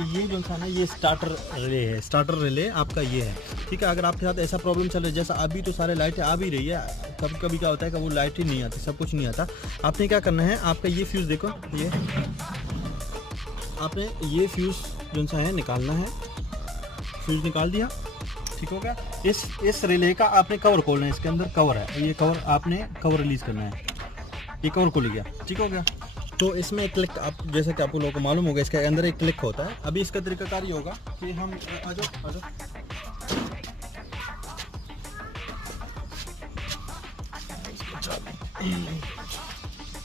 कि ये जो सा ना ये स्टार्टर रिले है, स्टार्टर रिले आपका ये है, ठीक है। अगर आपके साथ ऐसा प्रॉब्लम चल रहा है, जैसा अभी तो सारे लाइटें आ भी रही है, कभी कभी क्या होता है कि वो लाइट ही नहीं आती, सब कुछ नहीं आता। आपने क्या करना है, आपका ये फ्यूज़ देखो, ये आपने ये फ्यूज़ जो सा है निकालना है, फ्यूज़ निकाल दिया, ठीक हो गया। इस रिले का आपने कवर खोलना है, इसके अंदर कवर है, ये कवर आपने कवर रिलीज़ करना है, ये कवर खुल गया, ठीक हो गया। तो इसमें एक क्लिक, आप जैसे कि आप लोगों को मालूम होगा, इसके अंदर एक क्लिक होता है। अभी इसका तरीकाकार ये होगा कि हम आ जाओ